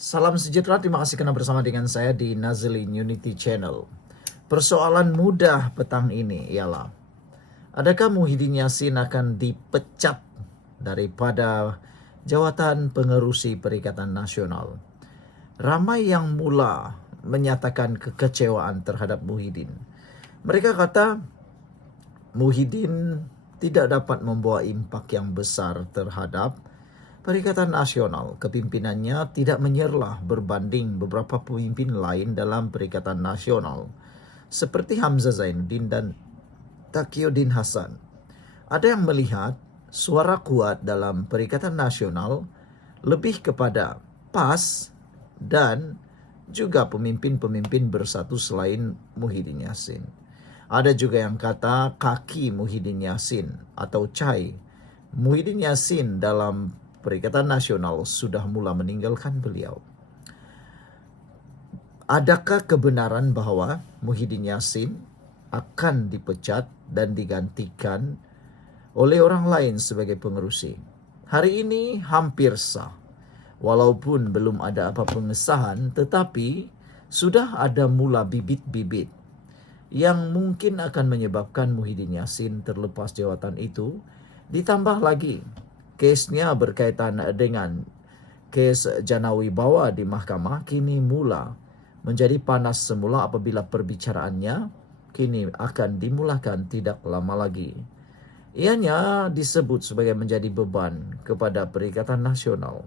Salam sejahtera, terima kasih karena bersama dengan saya di Nazlin Unity Channel. Persoalan mudah petang ini ialah, adakah Muhyiddin Yassin akan dipecat daripada jawatan pengerusi Perikatan Nasional? Ramai yang mula menyatakan kekecewaan terhadap Muhyiddin. Mereka kata Muhyiddin tidak dapat membawa impak yang besar terhadap Perikatan Nasional. Kepimpinannya tidak menyerlah berbanding beberapa pemimpin lain dalam Perikatan Nasional, seperti Hamzah Zainuddin dan Taqiyuddin Hasan. Ada yang melihat suara kuat dalam Perikatan Nasional lebih kepada PAS dan juga pemimpin-pemimpin bersatu selain Muhyiddin Yassin. Ada juga yang kata kaki Muhyiddin Yassin atau cai Muhyiddin Yassin dalam Perikatan Nasional sudah mula meninggalkan beliau. Adakah kebenaran bahwa Muhyiddin Yassin akan dipecat dan digantikan oleh orang lain sebagai pengerusi? Hari ini hampir sah. Walaupun belum ada apa pengesahan, tetapi sudah ada mula bibit-bibit yang mungkin akan menyebabkan Muhyiddin Yassin terlepas jawatan itu. Ditambah lagi, kesnya berkaitan dengan kes Janawi Bawa di mahkamah kini mula menjadi panas semula apabila perbicaraannya kini akan dimulakan tidak lama lagi. Ianya disebut sebagai menjadi beban kepada Perikatan Nasional.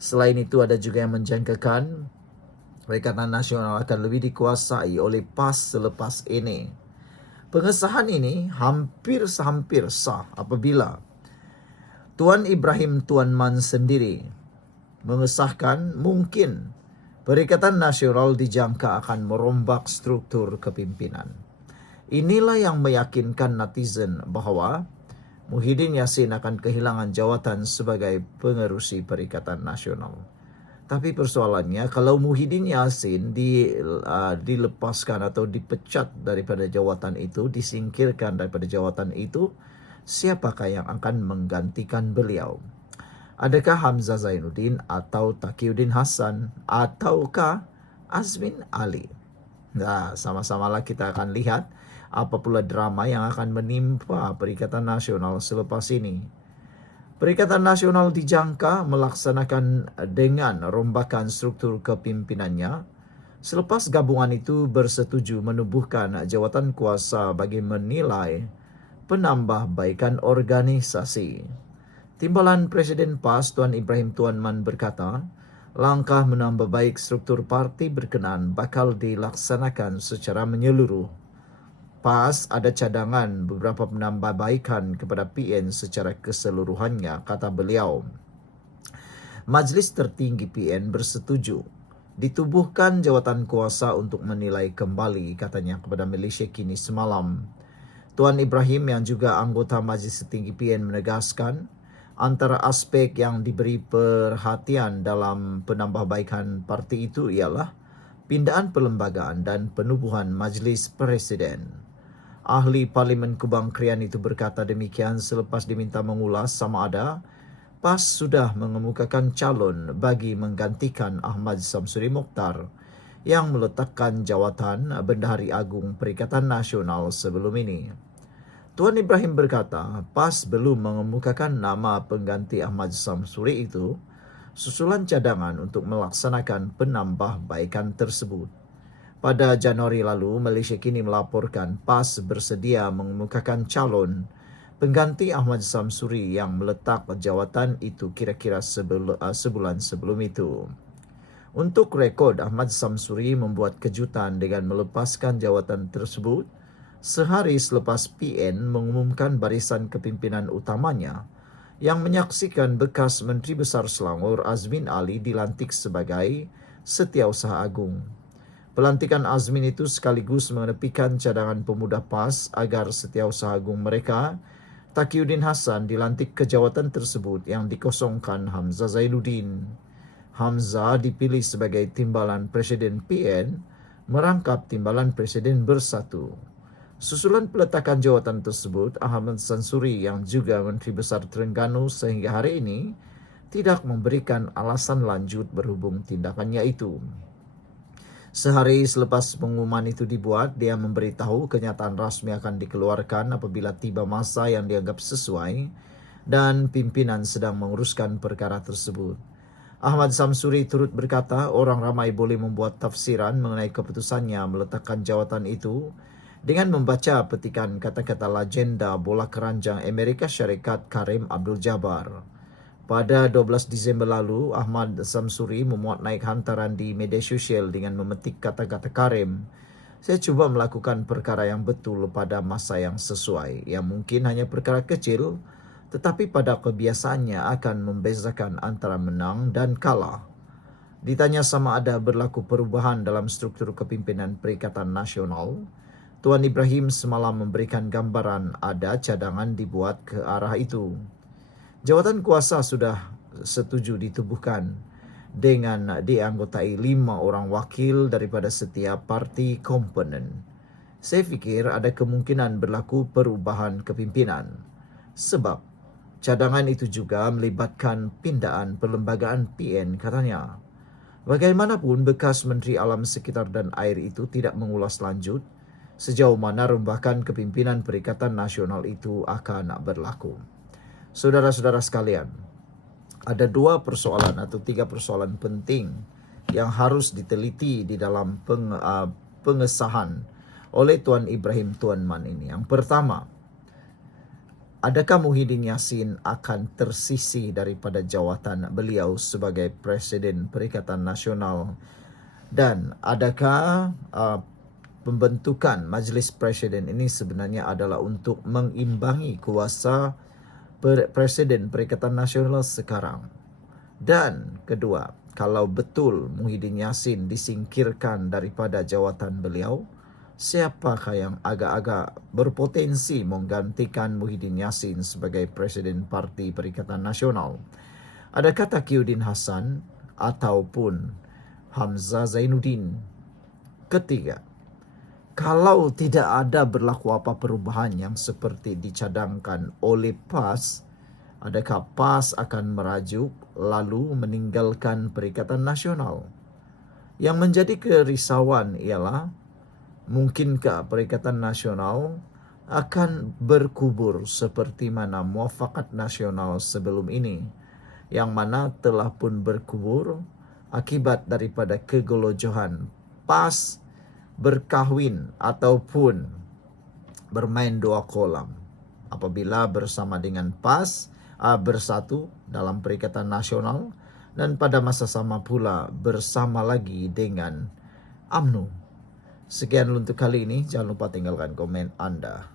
Selain itu ada juga yang menjangkakan Perikatan Nasional akan lebih dikuasai oleh PAS selepas ini. Pengesahan ini hampir sah apabila Tuan Ibrahim Tuan Man sendiri mengesahkan mungkin Perikatan Nasional dijangka akan merombak struktur kepimpinan. Inilah yang meyakinkan netizen bahwa Muhyiddin Yassin akan kehilangan jawatan sebagai pengerusi Perikatan Nasional. Tapi persoalannya, kalau Muhyiddin Yassin dilepaskan atau dipecat daripada jawatan itu, disingkirkan daripada jawatan itu, siapakah yang akan menggantikan beliau? Adakah Hamzah Zainuddin atau Taqiyuddin Hasan ataukah Azmin Ali? Nah, sama-samalah kita akan lihat apa pula drama yang akan menimpa Perikatan Nasional selepas ini. Perikatan Nasional dijangka melaksanakan dengan rombakan struktur kepimpinannya selepas gabungan itu bersetuju menubuhkan jawatan kuasa bagi menilai penambahbaikan organisasi. Timbalan Presiden PAS Tuan Ibrahim Tuan Man berkata, langkah menambah baik struktur parti berkenaan bakal dilaksanakan secara menyeluruh. PAS ada cadangan beberapa penambahbaikan kepada PN secara keseluruhannya, kata beliau. Majlis tertinggi PN bersetuju ditubuhkan jawatan kuasa untuk menilai kembali, katanya kepada Malaysia Kini semalam. Tuan Ibrahim yang juga anggota Majlis Tertinggi PN menegaskan antara aspek yang diberi perhatian dalam penambahbaikan parti itu ialah pindaan perlembagaan dan penubuhan Majlis Presiden. Ahli Parlimen Kubang Krian itu berkata demikian selepas diminta mengulas sama ada PAS sudah mengemukakan calon bagi menggantikan Ahmad Samsuri Mokhtar yang meletakkan jawatan Bendahari Agung Perikatan Nasional sebelum ini. Tuan Ibrahim berkata PAS belum mengemukakan nama pengganti Ahmad Samsuri itu susulan cadangan untuk melaksanakan penambahbaikan tersebut. Pada Januari lalu, Malaysia Kini melaporkan PAS bersedia mengemukakan calon pengganti Ahmad Samsuri yang meletak jawatan itu kira-kira sebulan sebelum itu. Untuk rekod, Ahmad Samsuri membuat kejutan dengan melepaskan jawatan tersebut sehari selepas PN mengumumkan barisan kepimpinan utamanya yang menyaksikan bekas Menteri Besar Selangor Azmin Ali dilantik sebagai Setiausaha Agung. Pelantikan Azmin itu sekaligus menepikan cadangan pemuda PAS agar Setiausaha Agung mereka, Taqiyuddin Hasan, dilantik ke jawatan tersebut yang dikosongkan Hamzah Zainuddin. Hamzah dipilih sebagai timbalan Presiden PN merangkap timbalan Presiden Bersatu. Susulan peletakan jawatan tersebut, Ahmad Samsuri yang juga Menteri Besar Terengganu sehingga hari ini tidak memberikan alasan lanjut berhubung tindakannya itu. Sehari selepas pengumuman itu dibuat, dia memberitahu kenyataan rasmi akan dikeluarkan apabila tiba masa yang dianggap sesuai dan pimpinan sedang menguruskan perkara tersebut. Ahmad Samsuri turut berkata, orang ramai boleh membuat tafsiran mengenai keputusannya meletakkan jawatan itu dengan membaca petikan kata-kata legenda bola keranjang Amerika Syarikat Kareem Abdul-Jabbar. Pada 12 Disember lalu, Ahmad Samsuri memuat naik hantaran di media sosial dengan memetik kata-kata Kareem. Saya cuba melakukan perkara yang betul pada masa yang sesuai, yang mungkin hanya perkara kecil, tetapi pada kebiasaannya akan membezakan antara menang dan kalah. Ditanya sama ada berlaku perubahan dalam struktur kepimpinan Perikatan Nasional, Tuan Ibrahim semalam memberikan gambaran ada cadangan dibuat ke arah itu. Jawatan kuasa sudah setuju ditubuhkan dengan dianggotai 5 orang wakil daripada setiap parti komponen. Saya fikir ada kemungkinan berlaku perubahan kepimpinan sebab cadangan itu juga melibatkan pindaan perlembagaan PN, katanya. Bagaimanapun, bekas Menteri Alam Sekitar dan Air itu tidak mengulas lanjut sejauh mana rombakan kepimpinan Perikatan Nasional itu akan berlaku. Saudara-saudara sekalian, ada 2 persoalan atau 3 persoalan penting yang harus diteliti di dalam pengesahan oleh Tuan Ibrahim Tuan Man ini. Yang pertama, adakah Muhyiddin Yassin akan tersisih daripada jawatan beliau sebagai Presiden Perikatan Nasional, dan adakah pembentukan Majlis Presiden ini sebenarnya adalah untuk mengimbangi kuasa Presiden Perikatan Nasional sekarang. Dan kedua, kalau betul Muhyiddin Yassin disingkirkan daripada jawatan beliau, siapakah yang agak-agak berpotensi menggantikan Muhyiddin Yassin sebagai Presiden Parti Perikatan Nasional? Adakah Taqiyuddin Hasan ataupun Hamzah Zainuddin? Ketiga, kalau tidak ada berlaku apa perubahan yang seperti dicadangkan oleh PAS, adakah PAS akan merajuk lalu meninggalkan Perikatan Nasional? Yang menjadi kerisauan ialah, mungkinkah Perikatan Nasional akan berkubur seperti mana Muafakat Nasional sebelum ini, yang mana telah pun berkubur akibat daripada kegolojohan PAS berkahwin ataupun bermain 2 kolam apabila bersama dengan PAS bersatu dalam Perikatan Nasional dan pada masa sama pula bersama lagi dengan UMNO. Sekian untuk kali ini, jangan lupa tinggalkan komen Anda.